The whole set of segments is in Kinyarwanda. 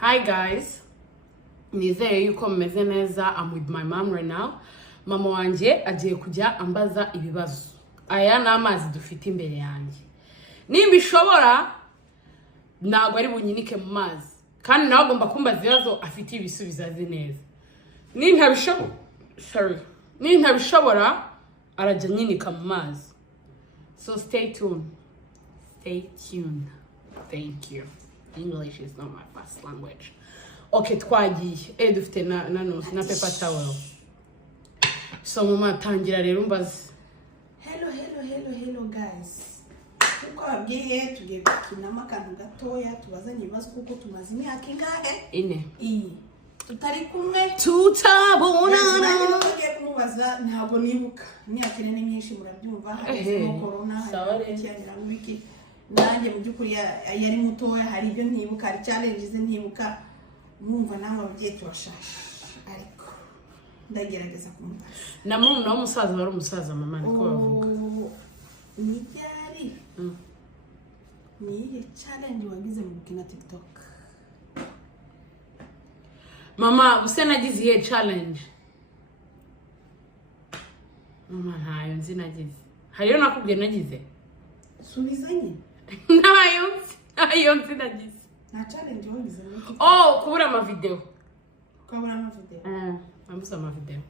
Hi guys, nizere yuko mmeze neza. I'm with my mom right now. Mama wanje agiye kujya ambaza ibibazo. Aya ni amazi dufite imbere yanjye. Nimba ishobora ntabwo ari bunyinike mu mazi. Kandi nawe agomba kumbaza ibibazo afite ibisubizo azi neza. Nintabishobora arajya nyinika mu mazi. So stay tuned. Stay tuned. Thank you. English is not my first language. Okay, twagiye. Dufite na paper towel. So mama tangira rero mbaze. Hello guys. Kuko abwiye tugiye gukinamo akantu gatoya tubazanye ibibazo kuko tumaze imyaka ingahe? 4. Tutari kumwe tutabonana. Tugiye kumubaza ntabwo nibuka. Imyaka ni myinshi murabyumva harimo corona hari cyangwa wiki. Nanjye mu byukuri yari mutoya hari ibyo ntibuka hari challenges ntibuka numva nawe ababyeyi turashasha ariko ndagerageza kumubaza. Na murumuna w'umusaza wari umusaza mama niko bavuga. Ni byari ni challenge wagize mu gukina TikTok? Mama use nagize iye challenge. Mama ntayo nzi nagize. Hariyo nakubwiye nagize. Subizanye. Nayo nzi nagize. Na challenge wagize. Kubura ama video. Kubura ama video. Ambuza ama video.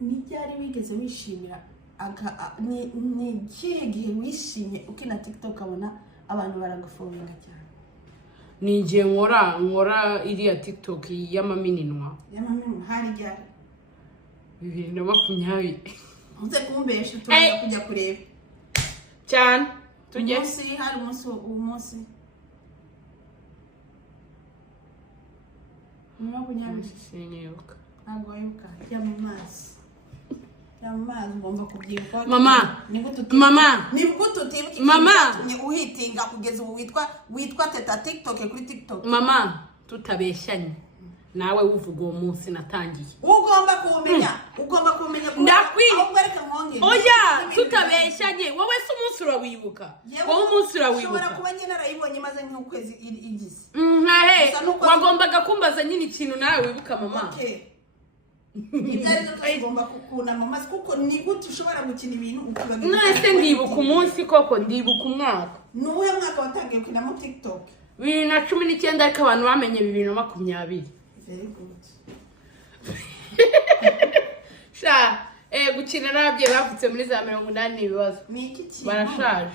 Ni byari wigeze wishimira ni kihe gihe wishimye ukina TikTok abona abantu baragufollowinga cyane? Ni ngiye nkora iriya TikTok y'amaminwa. Hari ryari? 2020. Uze kumbesha tuza kujya kureba. Cyane. Tujye. Hari umunsi. Sinyibuka. Ntabwo wibuka. Ya mu mazi ngomba kubyibuka. Mama. Nibwo tutibuka. Mama. Ni uhitinga kugeza ubu witwa teta TikTok kuri TikTok. Mama, tutabeshyanye. Nawe uvuga uwo munsi natangiye. Ugomba kumenya. Ndakwiye. Oya, tutabeshyanye. Wowe se umunsi urawibuka. Wowe umunsi urawibuka. Shobora kuba nyine narayibonye maze nk'ukwezi igize. Wagombaga kumbaza nyine ikintu nawe wibuka mama. Okay. Ibyari tugomba kukuna mama kuko ni gute ushobora gukina ibintu ukibaga. Nase ndibuka umunsi koko ndibuka umwaka. Nuwe mwaka watangiye kina mu TikTok? 2019 ariko abantu bamenye 2020. Very good. Gukina nabye bavutse muri za 80 ibibazo. Ni iki kintu? Barashaje.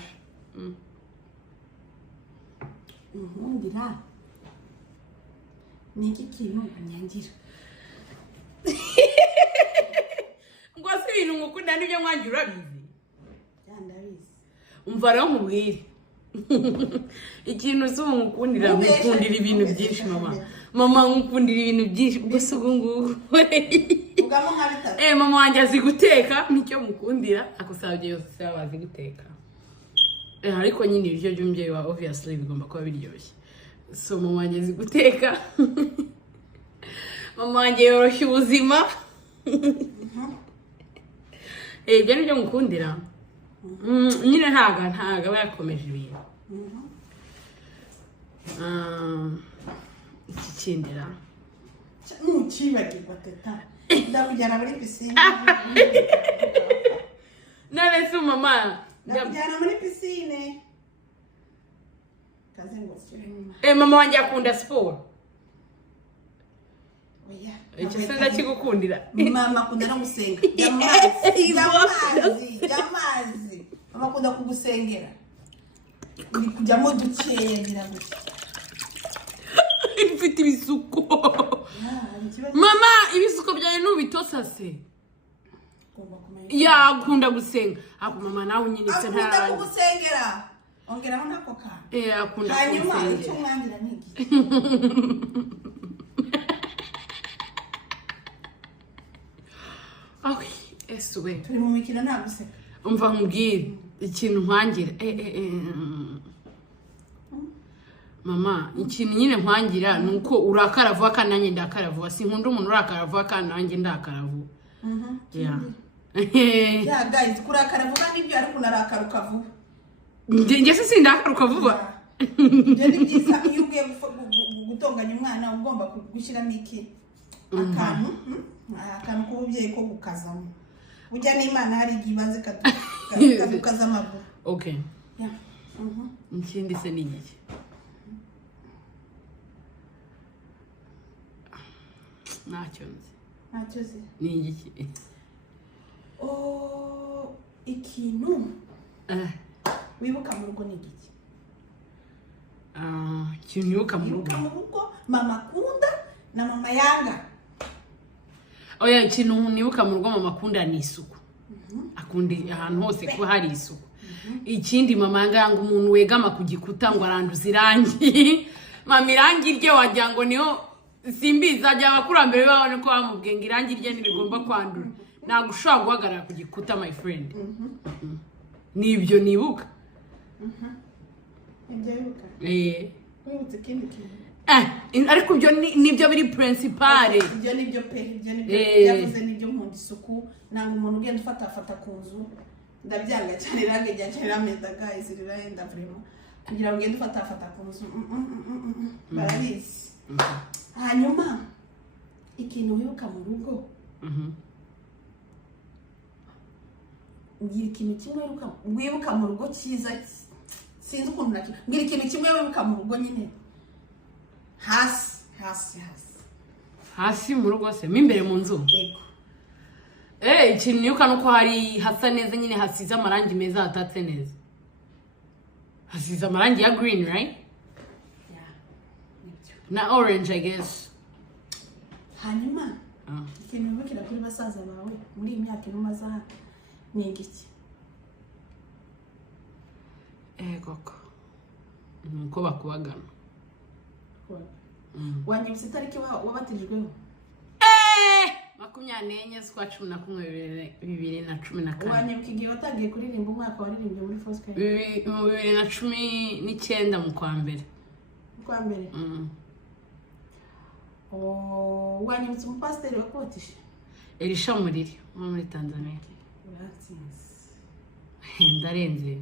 Ndira. Ni iki kintu nyangira? Ngo si ibintu ngukunda nibyo mwangira bizi. Yandabizi. Umva rero nkubwire. Ikintu zubu ngukundira ibintu byinshi mama. Mama ngukundira ibintu byinshi gusa ugungu. Ugamo nka bitatu. Mama wanjye azi guteka nicyo mukundira akusabye yose abazi guteka. Ariko nyine ibyo by'umubyeyi wa obviously bigomba kuba biryoshye. So mama wanjye azi guteka. Mama wanjye yoroshya ubuzima. Ibyo nibyo mukundira. Nyine ntaga yakomeje ibintu. Ikindira. Nukibagirwa teta. Ndakujyana muri piscine. None se mama. Ndakujyana muri piscine. Kaze ngo mama wanjye akunda sport. Oya. Icyo se ndakigukundira. Mama akunda no gusenga. Yamazi. Mama akunda kugusengera. Uri kujyamo dukeya ngira gutya. Ifite ibisuko. Mama ibisuko byawe n'ubitosase. Akunda gusenga. Mama nawe nyine se nta. Akunda kugusengera. Ongeraho nako ka. Akunda. Hanyuma icyo mwangira niki. Esuwe. Turi mu mikino nta guseka. Umva nkubwire ikintu nkwangira. Mama, ikintu nyine nkwangira nuko urakara vuba kandi nanjye ndakara vuba. Sinkunda umuntu urakara vuba kandi nanjye ndakara vuba. Ya guys, kurakara vuba nibyo ariko narakara vuba. Njye se sindakaruka vuba. Je ni byiza iyo ugiye gutonganya umwana ugomba gushyiramo iki akantu k'ububyeyi ko gukazamo ujya n'Imana hari igihe ibanze kadukaza amaguru. Okay. Yeah. Ikindi se ni iki? Ntacyo nzi. Ni iki? Ikintu wibuka mu rugo ni iki? Ikintu wibuka mu rugo mama akunda na mama yanga. Oya, ikintu nibuka mu rugo mama akunda ni isuku. Akunda ahantu hose kuba hari isuku. Ikindi mama yanga umuntu wegama ku gikuta ngo aranduza irangi. Mama irangi rye wagira ngo niho simbiza ajya abakurambere babone ko bamubwenga irangi rye ntirigomba kwandura. Ntabwo ushobora guhagarara ku gikuta my friend. Nibyo nibuka. Ibyo wibuka? Wibutse ikindi kintu? Ariko ibyo nibyo biri principale. Ibyo nibyo byavuze nibyo nkunda isuku. Ntabwo umuntu ugenda ufata ku nzu ndabyanga cyane irangi rya cyane rameza guys rirahenda vraiment. Kugira ngo ugende ufata ku nzu barabizi. Hanyuma ikintu wibuka mu rugo ngira ikintu kimwe wibuka mu rugo cyiza sinzi ukuntu nacyo ngira ikintu kimwe wibuka mu rugo nyine hasi mu rugo se imbere mu nzu. Yego ikintu nibuka nuko hari hasa neza nyine hasize amarangi meza hatatse neza hasize amarangi ya green right na orange I guess. Hanyuma ikintu wibukira kuri basaza bawe muri imyaka inumaze ni iki? Koko nuko bakubagana. Wanyibutse itariki wabatijweho? 24 z'ukwa 11 2014. Wanyibuka igihe watangiye kuririmba umwaka waririmbye muri Fosque? 2019 mu kwa mbere. Wanyibutse umupasiteri wakotishe? Elisha Muriri muri Tanzania. Ndarenze.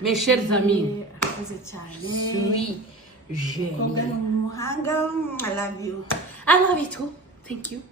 Mes chers amis, suis jeune. I love you too. Thank you.